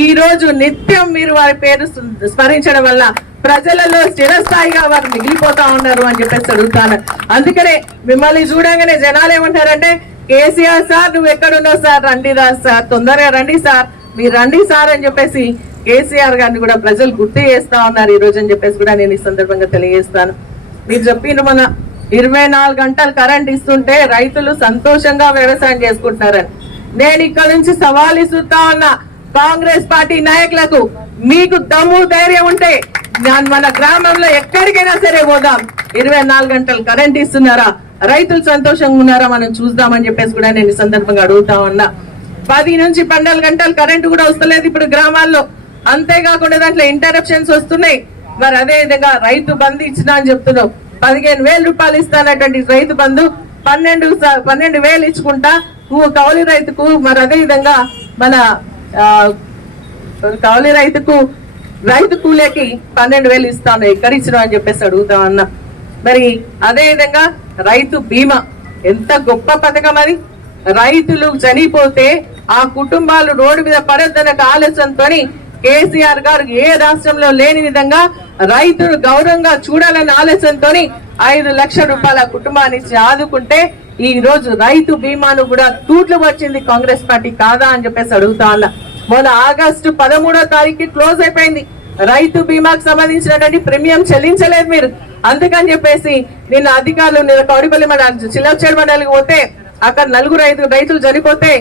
ఈ రోజు నిత్యం మీరు వారి పేరు స్మరించడం వల్ల ప్రజలలో చిరస్థాయిగా వారు మిగిలిపోతా ఉన్నారు అని చెప్పేసి అడుగుతాను. అందుకనే మిమ్మల్ని చూడంగానే జనాలు ఏమంటారంటే, కేసీఆర్ సార్ నువ్వు ఎక్కడున్నావు సార్, రండి రా సార్, తొందరగా రండి సార్, మీరు రండి సార్ అని చెప్పేసి కేసీఆర్ గారిని కూడా ప్రజలు గుర్తు చేస్తా ఉన్నారు ఈ రోజు అని చెప్పేసి కూడా నేను ఈ సందర్భంగా తెలియజేస్తాను. మీరు చెప్పిన మన 24 గంటలు కరెంట్ ఇస్తుంటే రైతులు సంతోషంగా వ్యవసాయం చేసుకుంటున్నారని నేను ఇక్కడ నుంచి సవాల్ ఇస్తుతా ఉన్నా కాంగ్రెస్ పార్టీ నాయకులకు, మీకు దమ్ము ధైర్యం ఉంటే మన గ్రామంలో ఎక్కడికైనా సరే పోదాం, 24 గంటలు కరెంట్ ఇస్తున్నారా, రైతులు సంతోషంగా ఉన్నారా మనం చూద్దామని చెప్పేసి కూడా నేను ఈ సందర్భంగా అడుగుతా ఉన్నా. 10 నుంచి 12 గంటలు కరెంటు కూడా వస్తలేదు ఇప్పుడు గ్రామాల్లో. అంతేకాకుండా దాంట్లో ఇంటరప్షన్స్ వస్తున్నాయి. మరి అదే విధంగా రైతు బంధు ఇచ్చినా అని చెప్తున్నావు, 15,000 రూపాయలు ఇస్తానటువంటి రైతు బంధు 12,000 ఇచ్చుకుంటా కౌలు రైతుకు, మరి అదే విధంగా మన కౌలు రైతుకు రైతు కూలీకి 12,000 ఇస్తాను, ఎక్కడ ఇచ్చినా అని చెప్పేసి అడుగుతా ఉన్నా. మరి అదే విధంగా రైతు బీమా ఎంత గొప్ప పథకం అది. రైతులు చనిపోతే ఆ కుటుంబాలు రోడ్డు మీద పడొద్దన్న ఆలోచనతో కేసీఆర్ గారు ఏ రాష్ట్రంలో లేని విధంగా రైతులు గౌరవంగా చూడాలన్న ఆలోచనతో 5 లక్షల రూపాయల కుటుంబాన్ని ఆదుకుంటే ఈ రోజు రైతు బీమాను కూడా తూట్లు వచ్చింది కాంగ్రెస్ పార్టీ కాదా అని చెప్పేసి అడుగుతా ఉన్నా. మొన్న ఆగస్టు 13వ తారీఖు క్లోజ్ అయిపోయింది. రైతు బీమాకు సంబంధించినటువంటి ప్రీమియం చెల్లించలేదు మీరు. అందుకని చెప్పేసి నిన్న అధికారులు కౌడిపల్లి మండలి చిల్లచేడు మండలికి పోతే అక్కడ 4 రైతులు చనిపోతే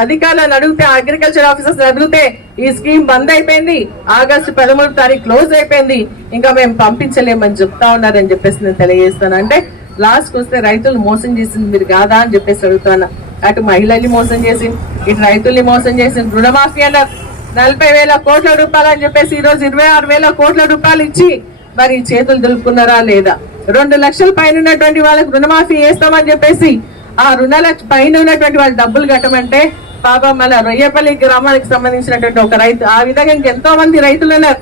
అధికారులను అడిగితే, అగ్రికల్చర్ ఆఫీసర్స్ అడిగితే ఈ స్కీమ్ బంద్ అయిపోయింది, ఆగస్టు 13వ తారీఖు క్లోజ్ అయిపోయింది, ఇంకా మేము పంపించలేమని చెప్తా ఉన్నారని చెప్పేసి నేను తెలియజేస్తాను. అంటే లాస్ట్ వస్తే రైతులు మోసం చేసింది మీరు కాదా అని చెప్పేసి అడుగుతాను. అటు మహిళల్ని మోసం చేసింది, ఇటు రైతుల్ని మోసం చేసింది. రుణమాఫీ అన్నారు 40,000 కోట్ల రూపాయలు అని చెప్పేసి ఈ రోజు 26,000 కోట్ల రూపాయలు ఇచ్చి మరి చేతులు దులుపుకున్నారా లేదా? 2 లక్షల పైన ఉన్నటువంటి వాళ్ళకి రుణమాఫీ చేస్తామని చెప్పేసి ఆ రుణాల పైన ఉన్నటువంటి వాళ్ళు డబ్బులు కట్టమంటే పాపం మళ్ళీ రొయ్యపల్లి గ్రామానికి సంబంధించినటువంటి ఒక రైతు, ఆ విధంగా ఇంకెంతో మంది రైతులు ఉన్నారు.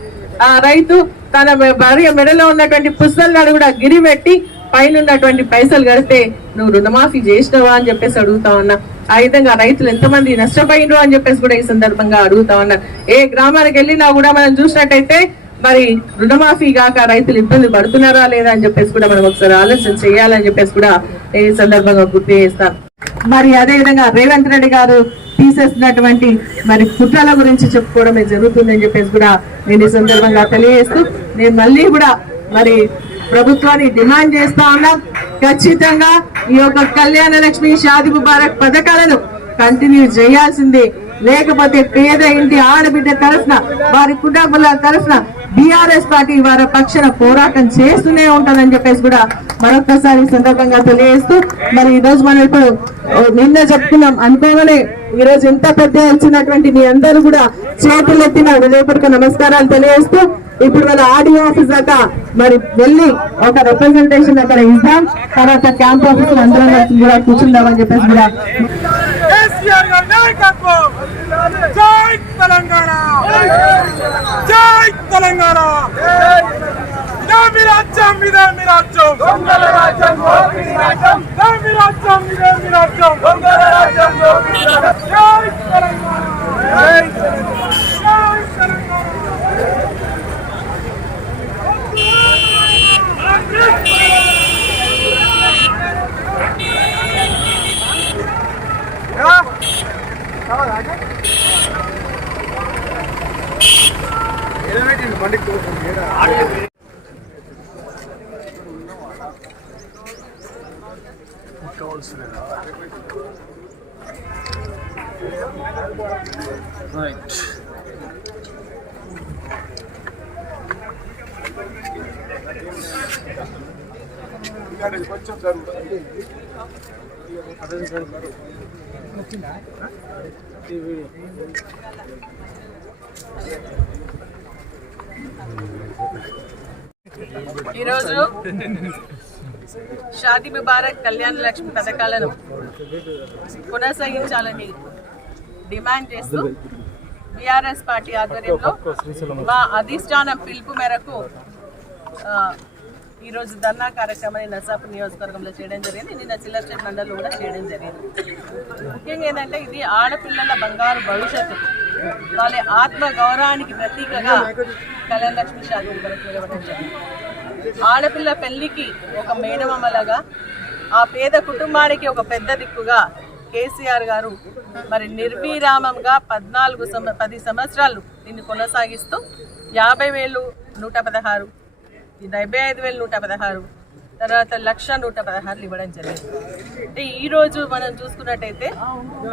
ఆ రైతు తన భార్య మెడలో ఉన్నటువంటి పుస్తకాలను కూడా గిరి పెట్టి పైన ఉన్నటువంటి పైసలు కడితే నువ్వు రుణమాఫీ చేసినావా అని చెప్పేసి అడుగుతా ఉన్నా. ఆ విధంగా రైతులు ఎంతమంది నష్టపోయినరు అని చెప్పేసి కూడా ఈ సందర్భంగా అడుగుతా ఉన్నా. ఏ గ్రామానికి వెళ్ళినా కూడా మనం చూసినట్టయితే మరి రుణమాఫీ కాక రైతులు ఇబ్బంది పడుతున్నారా లేదా అని చెప్పేసి కూడా మనం ఒకసారి ఆలోచన చేయాలని చెప్పేసి కూడా ఈ సందర్భంగా గుర్తు చేస్తాను. మరి అదే విధంగా రేవంత్ రెడ్డి గారు తీసేస్తున్నటువంటి మరి కుట్రల గురించి చెప్పుకోవడమే జరుగుతుందని చెప్పేసి కూడా నేను ఈ సందర్భంగా తెలియజేస్తూ నేను మళ్ళీ కూడా మరి ప్రభుత్వాన్ని డిమాండ్ చేస్తా ఉన్నాం, ఖచ్చితంగా ఈ యొక్క కళ్యాణ లక్ష్మి షాదీ ముబారక్ పథకాలను కంటిన్యూ చేయాల్సిందే. లేకపోతే పేద ఇంటి ఆడబిడ్డ తరఫున వారి కుటుంబాల తరఫున బీఆర్ఎస్ పార్టీ వారి పక్షాన పోరాటం చేస్తూనే ఉంటుందని చెప్పేసి కూడా మరొకసారి సందర్భంగా తెలియజేస్తూ మరి ఈ రోజు మనం ఇప్పుడు నిన్న చెప్పుకున్నాం అనుకోగానే ఈ రోజు ఎంత పెద్ద వచ్చినటువంటి మీ అందరూ కూడా చేతులు ఎత్తిన హృదయపూర్వక నమస్కారాలు తెలియజేస్తూ ఇప్పుడు మన ఆర్డీఓ ఆఫీస్ దాకా మరి వెళ్ళి ఒక రిప్రజెంటేషన్ అక్కడ ఇద్దాం, తర్వాత క్యాంప్ ఆఫీస్ అందరం కూడా కూర్చుందామని చెప్పేసి కూడా కేసీఆర్ గారి నాయకత్వం. జై తెలంగాణ, జై తెలంగాణ. ఇదే మీ రాజ్యం, ఇదే మీ రాజ్యం, దొంగల రాజ్యం, దోపిడీ రాజ్యం. ఇదే మీ రాజ్యం, ఇదే మీ రాజ్యం, దొంగల రాజ్యం, దోపిడీ రాజ్యం. జై తెలంగాణ, జై తెలంగాణ, జై తెలంగాణ. కొంచెం జరుగుతుంది. ఈరోజు షాదీ ముబారక్ కళ్యాణ లక్ష్మి పథకాలను కొనసాగించాలని డిమాండ్ చేస్తూ బీఆర్ఎస్ పార్టీ ఆధ్వర్యంలో మా అధిష్టానం పిలుపు మేరకు ఈరోజు ధర్నా కార్యక్రమాన్ని నర్సాపూర్ నియోజకవర్గంలో చేయడం జరిగింది. నిన్న చిల్లర్చేట మండలంలో కూడా చేయడం జరిగింది. ముఖ్యంగా ఏంటంటే ఇది ఆడపిల్లల బంగారు భవిష్యత్తు, వాళ్ళ ఆత్మ గౌరవానికి ప్రతీకగా కళ్యాణ లక్ష్మి షాదీ వరకు నిలబడడం జరిగింది. ఆడపిల్ల పెళ్లికి ఒక మేనమామలాగా, ఆ పేద కుటుంబానికి ఒక పెద్ద దిక్కుగా కేసీఆర్ గారు మరి నిర్విరామంగా 10 సంవత్సరాలు దీన్ని కొనసాగిస్తూ 50,000 116, 75,000 116, తర్వాత 1,116 ఇవ్వడం జరిగింది. అంటే ఈరోజు మనం చూసుకున్నట్టయితే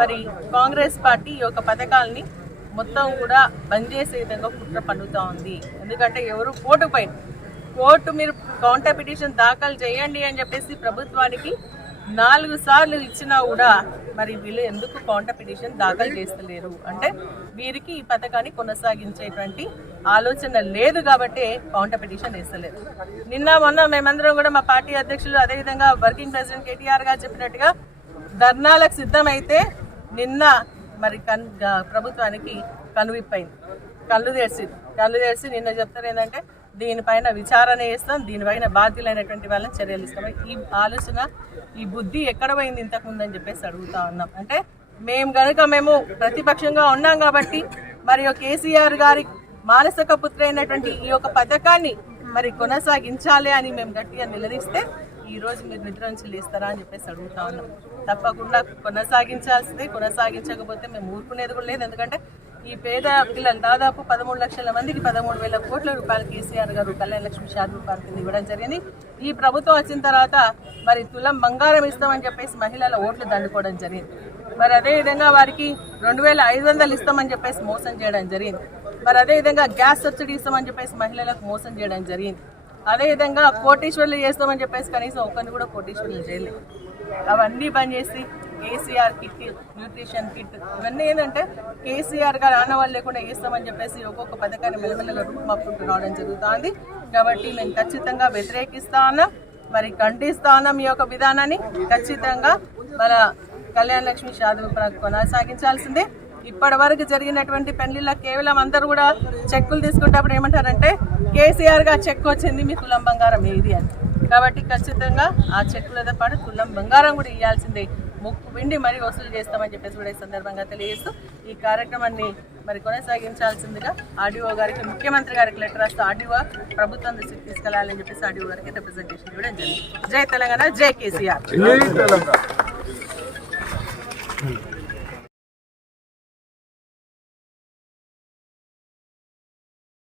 మరి కాంగ్రెస్ పార్టీ ఈ యొక్క పథకాలని మొత్తం కూడా బంద్ చేసే విధంగా కుట్ర పన్నుతూ ఉంది. ఎందుకంటే ఎవరు కోర్టు మీరు కౌంటర్ పిటిషన్ దాఖలు చేయండి అని చెప్పేసి ప్రభుత్వానికి 4 సార్లు ఇచ్చినా కూడా మరి వీళ్ళు ఎందుకు కౌంటర్ పిటిషన్ దాఖలు చేస్తలేరు అంటే వీరికి ఈ పథకాన్ని కొనసాగించేటువంటి ఆలోచన లేదు కాబట్టి కౌంటర్ పిటిషన్ వేస్తలేరు. మొన్న మేమందరం కూడా మా పార్టీ అధ్యక్షులు అదేవిధంగా వర్కింగ్ ప్రెసిడెంట్ కేటీఆర్ గారు చెప్పినట్టుగా ధర్నాలకు సిద్ధమైతే నిన్న మరి ప్రభుత్వానికి కనువిప్పైంది, కళ్ళు తెరిచి నిన్న చెప్తారు ఏంటంటే దీనిపైన విచారణ చేస్తాం, దీనిపైన బాధ్యులైనటువంటి వాళ్ళని చర్యలు ఇస్తాం. ఈ ఆలోచన, ఈ బుద్ధి ఎక్కడ పోయింది ఇంతకుముందు అని చెప్పేసి అడుగుతా ఉన్నాం. అంటే మేము ప్రతిపక్షంగా ఉన్నాం కాబట్టి మరి కేసీఆర్ గారి మానసిక పుత్ర అయినటువంటి ఈ యొక్క పథకాన్ని మరి కొనసాగించాలి అని మేము గట్టిగా నిలదీస్తే ఈ రోజు మీరు నిద్ర నుంచి లేస్తారా అని చెప్పేసి అడుగుతా ఉన్నాం. తప్పకుండా కొనసాగించాల్సిందే, కొనసాగించకపోతే మేము ఊరుకునేది కూడా లేదు. ఎందుకంటే ఈ పేద పిల్లలు దాదాపు 13 లక్షల మందికి 13,000 కోట్ల రూపాయలు కేసీఆర్ గారు కళ్యాణ లక్ష్మి షాదీ ముబారక్ ఇవ్వడం జరిగింది. ఈ ప్రభుత్వం వచ్చిన తర్వాత మరి తులం బంగారం ఇస్తామని చెప్పేసి మహిళల ఓట్లు దండుకోవడం జరిగింది. మరి అదేవిధంగా వారికి 2,500 ఇస్తామని చెప్పేసి మోసం చేయడం జరిగింది. మరి అదేవిధంగా గ్యాస్ సబ్సిడీ ఇస్తామని చెప్పేసి మహిళలకు మోసం చేయడం జరిగింది. అదేవిధంగా కోటీశ్వర్లు చేస్తామని చెప్పేసి కనీసం ఒకరిని కూడా కోటీశ్వర్లు చేయలేదు. అవన్నీ బంద్ చేసి కేసీఆర్ కిట్, న్యూట్రిషన్ కిట్, ఇవన్నీ ఏంటంటే కేసీఆర్ గారు ఆనవాళ్ళు లేకుండా వేస్తామని చెప్పేసి ఒక్కొక్క పథకాన్ని మెల్లమెల్లగా రూపుమాపుకుంటూ రావడం జరుగుతుంది. కాబట్టి మేము ఖచ్చితంగా వ్యతిరేకిస్తా ఉన్నాం, మరి ఖండిస్తా ఉన్నాం. ఈ యొక్క విధానాన్ని ఖచ్చితంగా మన కళ్యాణ లక్ష్మి షాదీ ముబారక్ కొనసాగించాల్సిందే. ఇప్పటి వరకు జరిగినటువంటి పెళ్లిళ్ళ కేవలం అందరూ కూడా చెక్కులు తీసుకుంటప్పుడు ఏమంటారంటే కేసీఆర్ గా చెక్ వచ్చింది, మీ తులం బంగారం ఏది అని. కాబట్టి ఖచ్చితంగా ఆ చెక్కులతో పాటు తులం బంగారం కూడా ఇవ్వాల్సిందే, ముక్కు పిండి మరీ వసూలు చేస్తామని చెప్పేసి కూడా ఈ సందర్భంగా తెలియజేస్తూ ఈ కార్యక్రమాన్ని మరి కొనసాగించాల్సిందిగా ఆర్డీఓ గారికి, ముఖ్యమంత్రి గారికి లెటర్ రాస్తూ ఆర్డీఓ ప్రభుత్వం దృష్టికి తీసుకెళ్లాలని చెప్పేసి ఆర్డీఓ గారికి రిప్రజెంటేషన్ ఇవ్వడం జరిగింది. జై తెలంగాణ, జై కేసీఆర్.